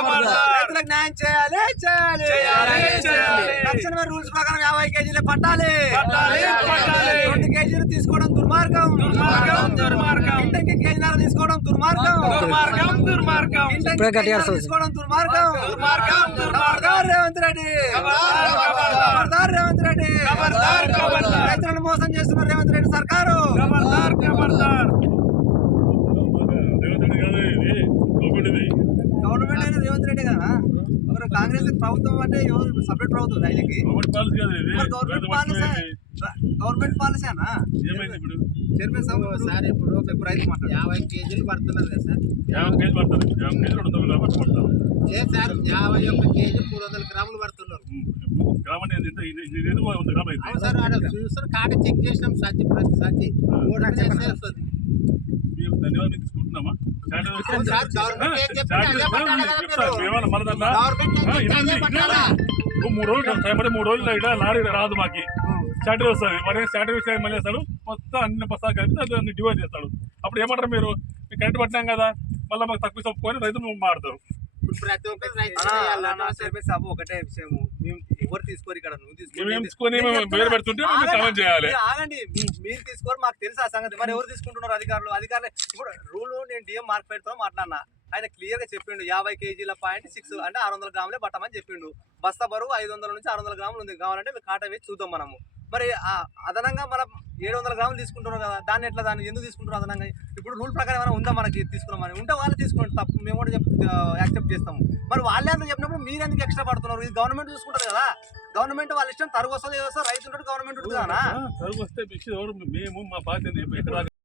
రైతులకు న్యాయం చేయాలి చేయాలి చేయాలి, చేయాలి. తక్షణమే రూల్స్ ప్రకారం యాభై కేజీలు పట్టాలి పట్టాలి, పట్టాలి. రెండు కేజీలు తీసుకోవడం దుర్మార్గం దుర్మార్గం, దుర్మార్గం. ఇంటికి కేజీన్నర తీసుకోవడం దుర్మార్గం దుర్మార్గం దుర్మార్గం. తీసుకోవడం దుర్మార్గం దుర్మార్గం, దుర్మార్గం. రేవంత్ రెడ్డి రేవంత్ రెడ్డి. రైతులను మోసం చేస్తున్న రేవంత్ రెడ్డి సర్కారు ఖబర్దార్ ఖబర్దార్ రేవంత్ రెడ్డి కాదు ఇది గవర్నమెంట్ ఇది గవర్నమెంట్ అయిన రేవంత్ రెడ్డి కదా మరి కాంగ్రెస్ ప్రభుత్వం అంటే ఎవరు సపరేట్ ప్రభుత్వం రైతుకి గవర్నమెంట్ పాలసీ గవర్నమెంట్ పాలసీ ఇప్పుడు? చైర్మన్ సార్ ఇప్పుడు మాట్లాడు. యాభై కేజీలు పడుతున్నారు కదా సార్. యాభై కేజీ పడుతుంది. యాభై కేజీ రెండు వందల గ్రాములు పడతారు లేదు సార్ యాభై ఒక్క కేజీ మూడు వందల గ్రాములు పడుతున్నారు. సార్ చూస్తారు కాట చెక్ చేసినాం సచ్చి ప్రతి మీకు ధన్యవాదాలు మీరు. మూడు రోజులు టైం మూడు రోజులు ఇక్కడ లారీ రాదు మాకి. చాటర్ వస్తుంది మరి చాటర్ వేసి మళ్ళీ వేస్తాడు. మొత్తం అన్ని బస్తాలు కలిపి అది అన్ని డివైడ్ చేస్తాడు. అప్పుడు ఏమంటారు మీరు? కరెంట్ పట్టినాం కదా మళ్ళీ మాకు తక్కువ చెప్పుకొని రైతులు మారుతారు ప్రతి ఒక్కరు రైతు ఒకటే విషయం మేము ఎవరు తీసుకోరు ఇక్కడ నువ్వు ఆగండి. మీరు తీసుకోరు మాకు తెలుసు ఆ సంగతి. మరి ఎవరు తీసుకుంటున్నారు అధికారులు? అధికారులు. ఇప్పుడు రూల్ నేను డిఎం మార్క్ పెడతాం మాట్లాడినా. ఆయన క్లియర్గా చెప్పిండు యాభై కేజీల పాయింట్ సిక్స్ అంటే ఆరు వందల గ్రాములే పట్టమని చెప్పిండు. బస్తా బరువు ఐదు వందల నుంచి ఆరు వందల గ్రాములు ఉంది. కావాలంటే కాట వేసి చూద్దాం మనము. మరి అదనంగా మనం ఏడు వందల గ్రాములు తీసుకుంటున్నాం కదా దాన్ని ఎట్లా దాన్ని ఎందుకు తీసుకుంటున్నాం అదనంగా? ఇప్పుడు రూల్ ప్రకారం ఏమైనా ఉందా మనకి తీసుకున్నామని ఉంటే వాళ్ళు తీసుకోండి తప్పు. మేము కూడా యాక్సెప్ట్ చేస్తాము. మరి వాళ్ళే అంత చెప్పినప్పుడు మీరు ఎందుకు ఎక్స్ట్రా పడుతున్నారు? ఇది గవర్నమెంట్ చూసుకుంటారు కదా. గవర్నమెంట్ వాళ్ళ ఇష్టం తరుగు వస్తుంది ఏదో రైతు ఉంటాడు గవర్నమెంట్ ఉంటుంది కదా. తరుగు వస్తే మేము మా బాధ్యత